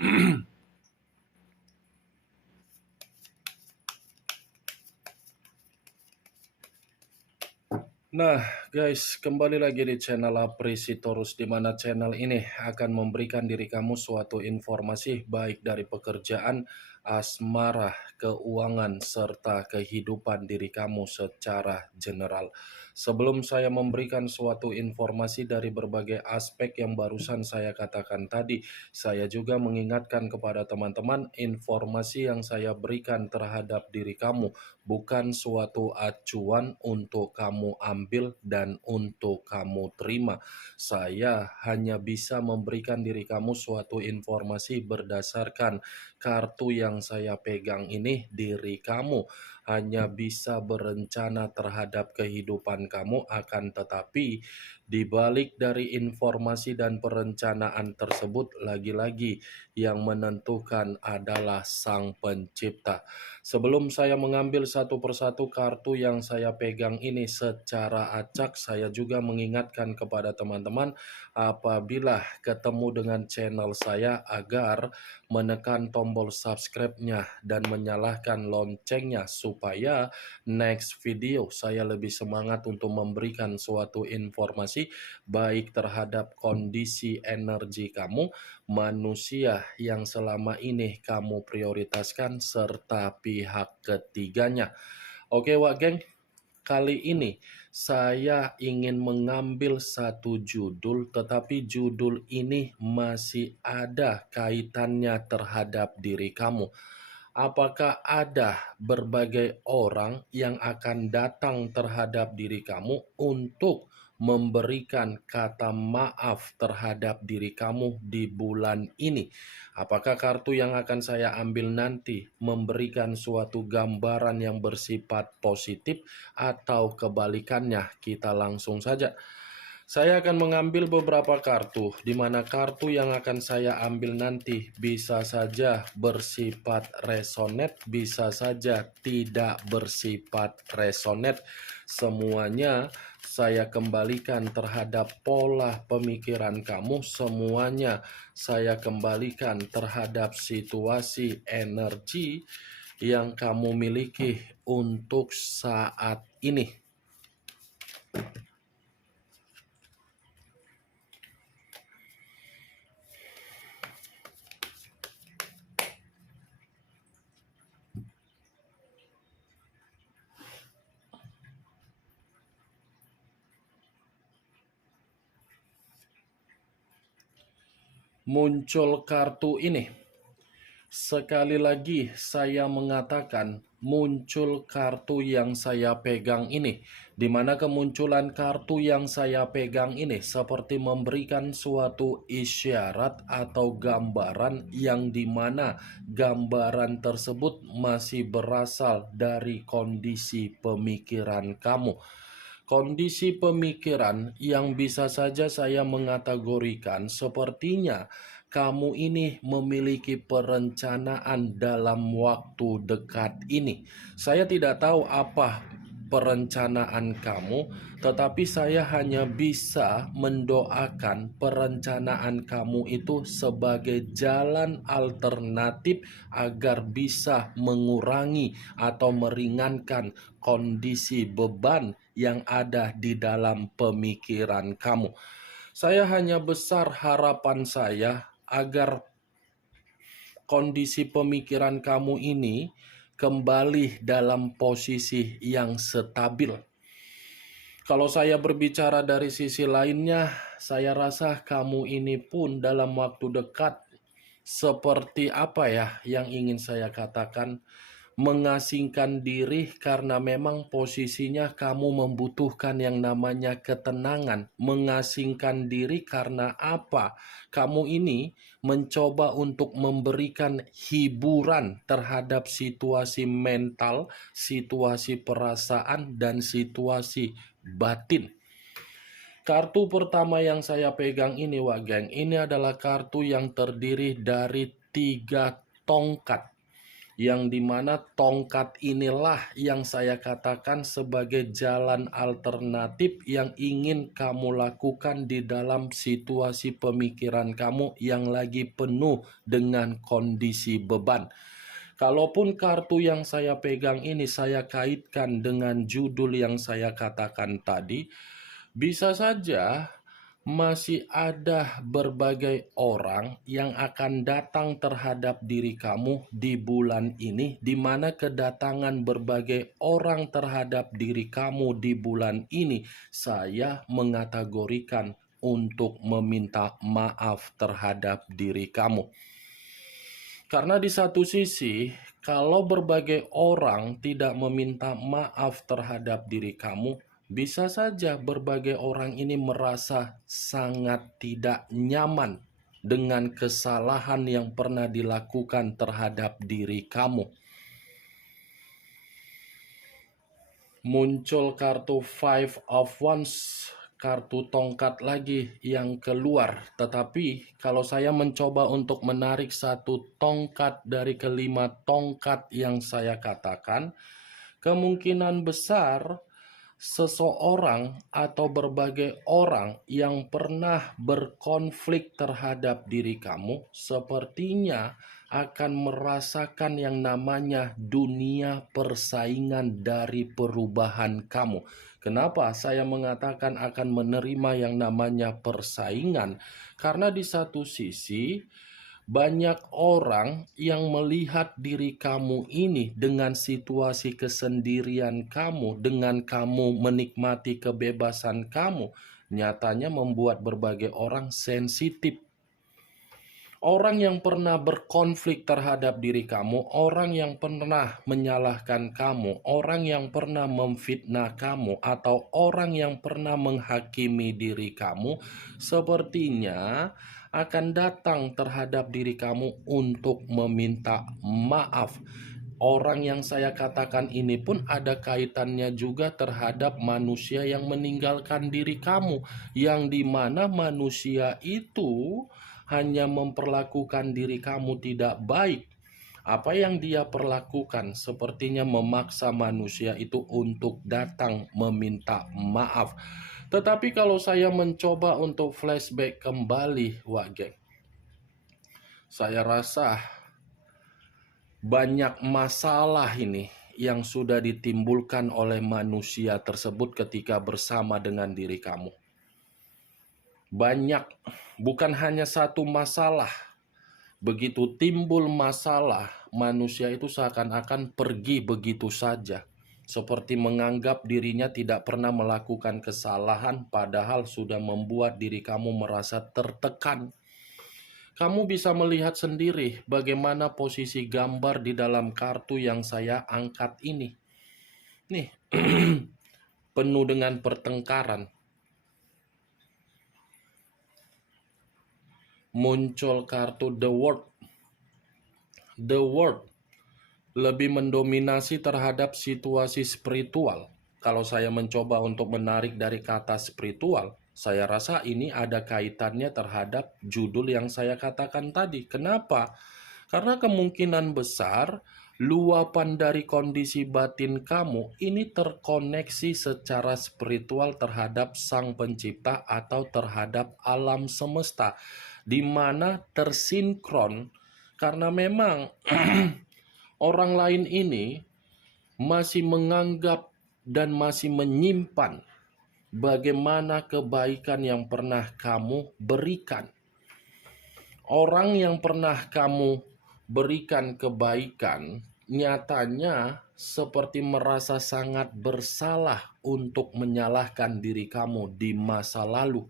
Nah, guys, kembali lagi di channel Apresitorus, di mana channel ini akan memberikan diri kamu suatu informasi baik dari pekerjaan, asmara, keuangan, serta kehidupan diri kamu secara general. Sebelum saya memberikan suatu informasi dari berbagai aspek yang barusan saya katakan tadi, saya juga mengingatkan kepada teman-teman informasi yang saya berikan terhadap diri kamu bukan suatu acuan untuk kamu ambil dan untuk kamu terima. Saya hanya bisa memberikan diri kamu suatu informasi berdasarkan kartu yang saya pegang ini. Diri kamu hanya bisa berencana terhadap kehidupan kamu, akan tetapi di balik dari informasi dan perencanaan tersebut, lagi-lagi yang menentukan adalah Sang Pencipta. Sebelum saya mengambil satu persatu kartu yang saya pegang ini secara acak, saya juga mengingatkan kepada teman-teman apabila ketemu dengan channel saya agar menekan tombol subscribe-nya dan menyalakan loncengnya supaya next video saya lebih semangat untuk memberikan suatu informasi baik terhadap kondisi energi kamu, manusia yang selama ini kamu prioritaskan, serta pihak ketiganya. Oke, Wak Geng, kali ini saya ingin mengambil satu judul, tetapi judul ini masih ada kaitannya terhadap diri kamu. Apakah ada berbagai orang yang akan datang terhadap diri kamu untuk memberikan kata maaf terhadap diri kamu di bulan ini? Apakah kartu yang akan saya ambil nanti memberikan suatu gambaran yang bersifat positif atau kebalikannya? Kita langsung saja. Saya akan mengambil beberapa kartu, di mana kartu yang akan saya ambil nanti bisa saja bersifat resonate, bisa saja tidak bersifat resonate. Semuanya saya kembalikan terhadap pola pemikiran kamu, semuanya saya kembalikan terhadap situasi energi yang kamu miliki untuk saat ini. Muncul kartu ini. Sekali lagi saya mengatakan muncul kartu yang saya pegang ini, di mana kemunculan kartu yang saya pegang ini seperti memberikan suatu isyarat atau gambaran yang dimana gambaran tersebut masih berasal dari kondisi pemikiran kamu. Kondisi pemikiran yang bisa saja saya mengategorikan sepertinya kamu ini memiliki perencanaan dalam waktu dekat ini. Saya tidak tahu apa perencanaan kamu, tetapi saya hanya bisa mendoakan perencanaan kamu itu sebagai jalan alternatif agar bisa mengurangi atau meringankan kondisi beban yang ada di dalam pemikiran kamu. Saya hanya besar harapan saya agar kondisi pemikiran kamu ini kembali dalam posisi yang stabil. Kalau saya berbicara dari sisi lainnya, saya rasa kamu ini pun dalam waktu dekat seperti apa ya yang ingin saya katakan, mengasingkan diri karena memang posisinya kamu membutuhkan yang namanya ketenangan. Mengasingkan diri karena apa? Kamu ini mencoba untuk memberikan hiburan terhadap situasi mental, situasi perasaan, dan situasi batin. Kartu pertama yang saya pegang ini, Wak Geng, ini adalah kartu yang terdiri dari 3 tongkat. yang dimana tongkat inilah yang saya katakan sebagai jalan alternatif yang ingin kamu lakukan di dalam situasi pemikiran kamu yang lagi penuh dengan kondisi beban. Kalaupun kartu yang saya pegang ini saya kaitkan dengan judul yang saya katakan tadi, bisa saja masih ada berbagai orang yang akan datang terhadap diri kamu di bulan ini, di mana kedatangan berbagai orang terhadap diri kamu di bulan ini, saya mengategorikan untuk meminta maaf terhadap diri kamu. Karena di satu sisi, kalau berbagai orang tidak meminta maaf terhadap diri kamu, bisa saja berbagai orang ini merasa sangat tidak nyaman dengan kesalahan yang pernah dilakukan terhadap diri kamu. Muncul kartu Five of Wands, kartu tongkat lagi yang keluar. Tetapi kalau saya mencoba untuk menarik satu tongkat dari kelima tongkat yang saya katakan, kemungkinan besar seseorang atau berbagai orang yang pernah berkonflik terhadap diri kamu sepertinya akan merasakan yang namanya dunia persaingan dari perubahan kamu. Kenapa saya mengatakan akan menerima yang namanya persaingan? Karena di satu sisi banyak orang yang melihat diri kamu ini dengan situasi kesendirian kamu, dengan kamu menikmati kebebasan kamu, nyatanya membuat berbagai orang sensitif. Orang yang pernah berkonflik terhadap diri kamu, orang yang pernah menyalahkan kamu, orang yang pernah memfitnah kamu, atau orang yang pernah menghakimi diri kamu, sepertinya akan datang terhadap diri kamu untuk meminta maaf. Orang yang saya katakan ini pun ada kaitannya juga terhadap manusia yang meninggalkan diri kamu, yang dimana manusia itu hanya memperlakukan diri kamu tidak baik. Apa yang dia perlakukan sepertinya memaksa manusia itu untuk datang meminta maaf. Tetapi kalau saya mencoba untuk flashback kembali, Wak Geng, saya rasa banyak masalah ini yang sudah ditimbulkan oleh manusia tersebut ketika bersama dengan diri kamu. Banyak, bukan hanya satu masalah. Begitu timbul masalah, manusia itu seakan-akan pergi begitu saja. Seperti menganggap dirinya tidak pernah melakukan kesalahan, padahal sudah membuat diri kamu merasa tertekan. Kamu bisa melihat sendiri bagaimana posisi gambar di dalam kartu yang saya angkat ini. Nih, penuh dengan pertengkaran. Muncul kartu The World. The World lebih mendominasi terhadap situasi spiritual. Kalau saya mencoba untuk menarik dari kata spiritual, saya rasa ini ada kaitannya terhadap judul yang saya katakan tadi. Kenapa? Karena kemungkinan besar luapan dari kondisi batin kamu ini terkoneksi secara spiritual terhadap Sang Pencipta atau terhadap alam semesta, di mana tersinkron karena memang orang lain ini masih menganggap dan masih menyimpan bagaimana kebaikan yang pernah kamu berikan. Orang yang pernah kamu berikan kebaikan nyatanya seperti merasa sangat bersalah untuk menyalahkan diri kamu di masa lalu.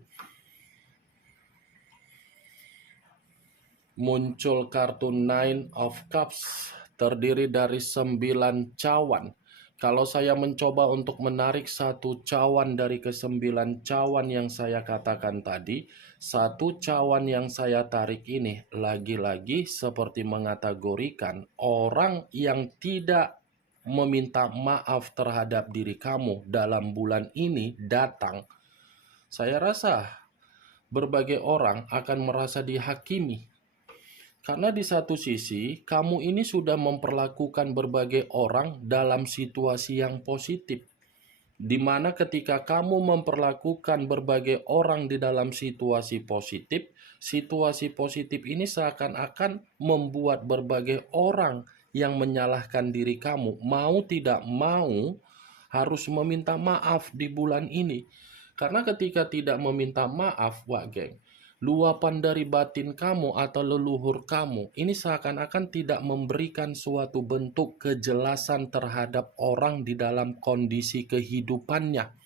Muncul kartu Nine of Cups, terdiri dari 9 cawan. Kalau saya mencoba untuk menarik satu cawan dari ke-9 cawan yang saya katakan tadi, satu cawan yang saya tarik ini lagi-lagi seperti mengategorikan orang yang tidak meminta maaf terhadap diri kamu dalam bulan ini datang. Saya rasa berbagai orang akan merasa dihakimi. Karena di satu sisi, kamu ini sudah memperlakukan berbagai orang dalam situasi yang positif. Di mana ketika kamu memperlakukan berbagai orang di dalam situasi positif ini seakan-akan membuat berbagai orang yang menyalahkan diri kamu, mau tidak mau, harus meminta maaf di bulan ini. Karena ketika tidak meminta maaf, wah geng, luapan dari batin kamu atau leluhur kamu ini seakan-akan tidak memberikan suatu bentuk kejelasan terhadap orang di dalam kondisi kehidupannya.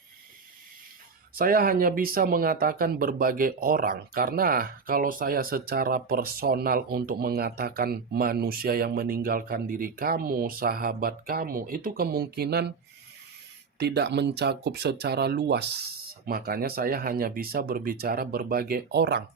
Saya hanya bisa mengatakan berbagai orang, karena kalau saya secara personal untuk mengatakan manusia yang meninggalkan diri kamu, sahabat kamu, itu kemungkinan tidak mencakup secara luas. Makanya saya hanya bisa berbicara berbagai orang.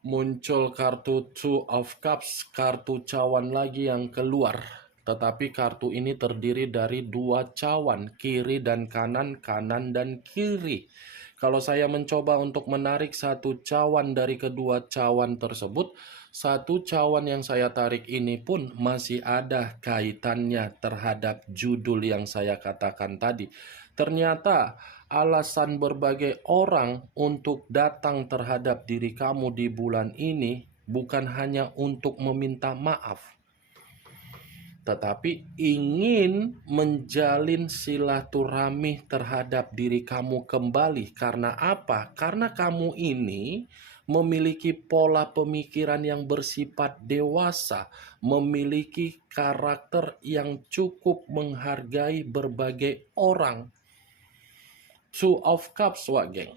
Muncul kartu Two of Cups, kartu cawan lagi yang keluar. Tetapi kartu ini terdiri dari dua cawan, kiri dan kanan, kanan dan kiri. Kalau saya mencoba untuk menarik satu cawan dari kedua cawan tersebut, satu cawan yang saya tarik ini pun masih ada kaitannya terhadap judul yang saya katakan tadi. Ternyata alasan berbagai orang untuk datang terhadap diri kamu di bulan ini bukan hanya untuk meminta maaf, tetapi ingin menjalin silaturahmi terhadap diri kamu kembali. Karena apa? Karena kamu ini memiliki pola pemikiran yang bersifat dewasa, memiliki karakter yang cukup menghargai berbagai orang. Two of Cups, wak geng.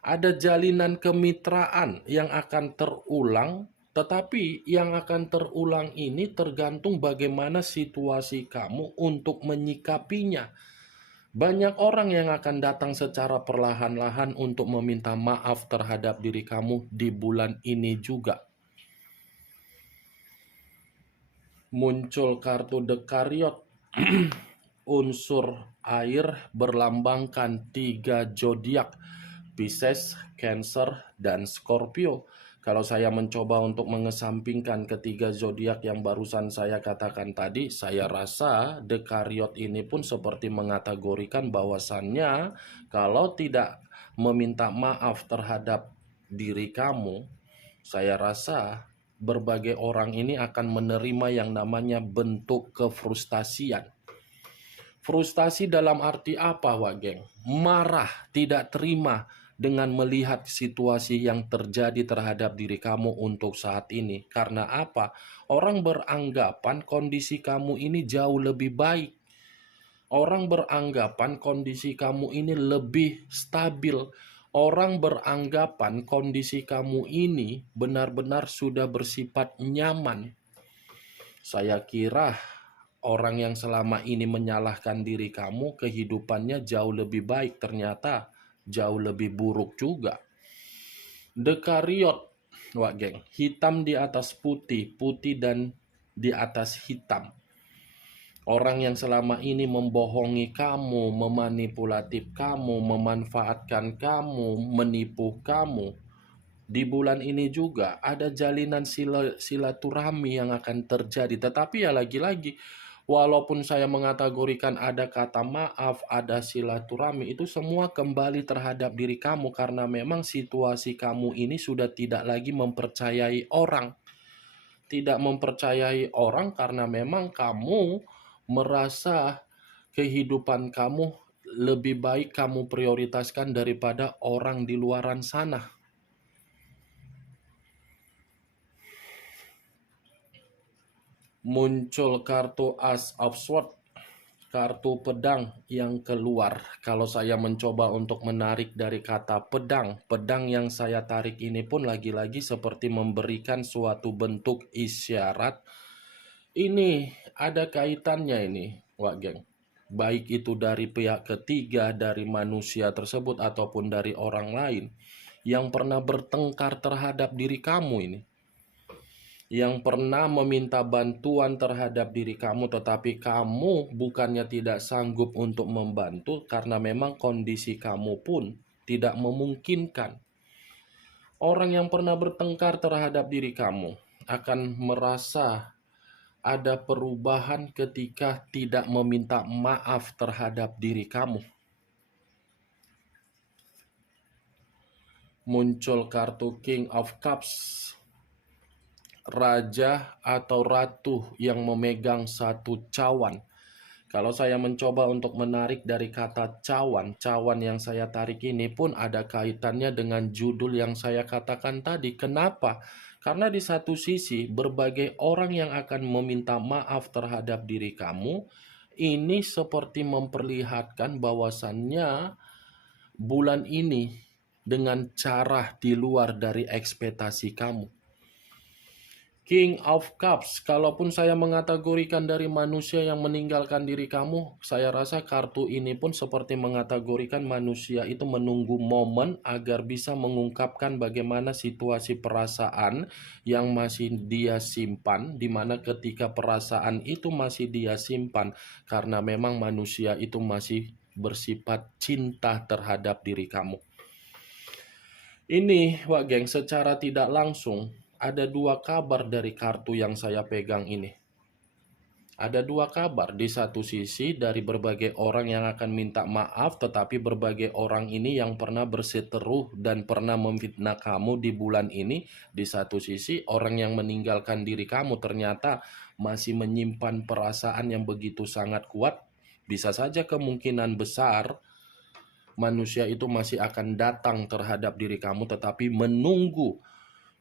Ada jalinan kemitraan yang akan terulang, tetapi yang akan terulang ini tergantung bagaimana situasi kamu untuk menyikapinya. Banyak orang yang akan datang secara perlahan-lahan untuk meminta maaf terhadap diri kamu di bulan ini juga. Muncul kartu The Chariot. Unsur air berlambangkan 3 zodiak, Pisces, Cancer, dan Scorpio. Kalau saya mencoba untuk mengesampingkan ketiga zodiak yang barusan saya katakan tadi, saya rasa The Chariot ini pun seperti mengategorikan bahwasannya kalau tidak meminta maaf terhadap diri kamu, saya rasa berbagai orang ini akan menerima yang namanya bentuk kefrustasian. Frustasi dalam arti apa, wak geng? Marah, tidak terima dengan melihat situasi yang terjadi terhadap diri kamu untuk saat ini. Karena apa? Orang beranggapan kondisi kamu ini jauh lebih baik. Orang beranggapan kondisi kamu ini lebih stabil. Orang beranggapan kondisi kamu ini benar-benar sudah bersifat nyaman. Saya kira orang yang selama ini menyalahkan diri kamu, kehidupannya jauh lebih baik, ternyata jauh lebih buruk juga. The Chariot, wak geng, hitam di atas putih, putih dan di atas hitam. Orang yang selama ini membohongi kamu, memanipulatif kamu, memanfaatkan kamu, menipu kamu, di bulan ini juga ada jalinan silaturahmi yang akan terjadi. Tetapi ya lagi-lagi, walaupun saya mengategorikan ada kata maaf, ada silaturahmi, itu semua kembali terhadap diri kamu. Karena memang situasi kamu ini sudah tidak lagi mempercayai orang. Tidak mempercayai orang karena memang kamu merasa kehidupan kamu lebih baik kamu prioritaskan daripada orang di luaran sana. Muncul kartu Ace of Swords, kartu pedang yang keluar. Kalau saya mencoba untuk menarik dari kata pedang, pedang yang saya tarik ini pun lagi-lagi seperti memberikan suatu bentuk isyarat. Ini ada kaitannya ini, wak geng. Baik itu dari pihak ketiga, dari manusia tersebut, ataupun dari orang lain yang pernah bertengkar terhadap diri kamu ini. Yang pernah meminta bantuan terhadap diri kamu, tetapi kamu bukannya tidak sanggup untuk membantu karena memang kondisi kamu pun tidak memungkinkan. Orang yang pernah bertengkar terhadap diri kamu akan merasa ada perubahan ketika tidak meminta maaf terhadap diri kamu. Muncul kartu King of Cups, raja atau ratu yang memegang satu cawan. Kalau saya mencoba untuk menarik dari kata cawan, cawan yang saya tarik ini pun ada kaitannya dengan judul yang saya katakan tadi. Kenapa? Karena di satu sisi berbagai orang yang akan meminta maaf terhadap diri kamu, ini seperti memperlihatkan bahwasannya bulan ini dengan cara di luar dari ekspektasi kamu. King of Cups, kalaupun saya mengategorikan dari manusia yang meninggalkan diri kamu, saya rasa kartu ini pun seperti mengategorikan manusia itu menunggu momen agar bisa mengungkapkan bagaimana situasi perasaan yang masih dia simpan, di mana ketika perasaan itu masih dia simpan, karena memang manusia itu masih bersifat cinta terhadap diri kamu. Ini, Wak Geng, secara tidak langsung ada dua kabar dari kartu yang saya pegang ini. Ada dua kabar. Di satu sisi dari berbagai orang yang akan minta maaf, tetapi berbagai orang ini yang pernah berseteru dan pernah memfitnah kamu di bulan ini. Di satu sisi orang yang meninggalkan diri kamu ternyata masih menyimpan perasaan yang begitu sangat kuat. Bisa saja kemungkinan besar manusia itu masih akan datang terhadap diri kamu, tetapi menunggu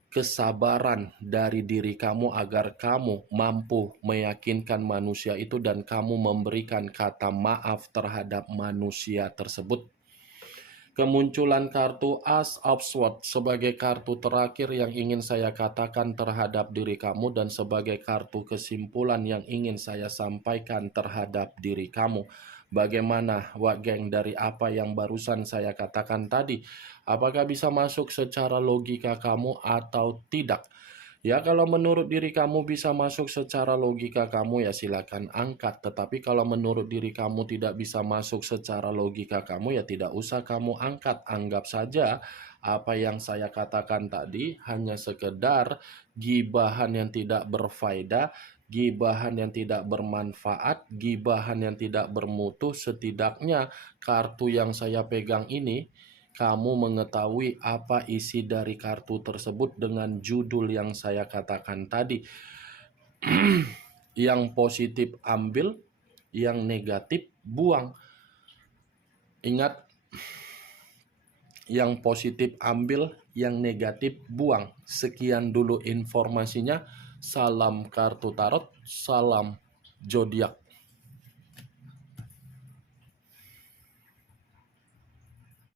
kesabaran dari diri kamu agar kamu mampu meyakinkan manusia itu dan kamu memberikan kata maaf terhadap manusia tersebut. Kemunculan kartu Ace of Swords sebagai kartu terakhir yang ingin saya katakan terhadap diri kamu dan sebagai kartu kesimpulan yang ingin saya sampaikan terhadap diri kamu. Bagaimana, Wak Geng, dari apa yang barusan saya katakan tadi? Apakah bisa masuk secara logika kamu atau tidak? Ya, kalau menurut diri kamu bisa masuk secara logika kamu, ya silakan angkat. Tetapi kalau menurut diri kamu tidak bisa masuk secara logika kamu, ya tidak usah kamu angkat. Anggap saja apa yang saya katakan tadi hanya sekedar gibahan yang tidak berfaedah, gibahan yang tidak bermanfaat, gibahan yang tidak bermutu. Setidaknya kartu yang saya pegang ini, kamu mengetahui apa isi dari kartu tersebut dengan judul yang saya katakan tadi. Yang positif ambil, yang negatif buang. Ingat, yang positif ambil, yang negatif buang. Sekian dulu informasinya. Salam kartu tarot, salam zodiak.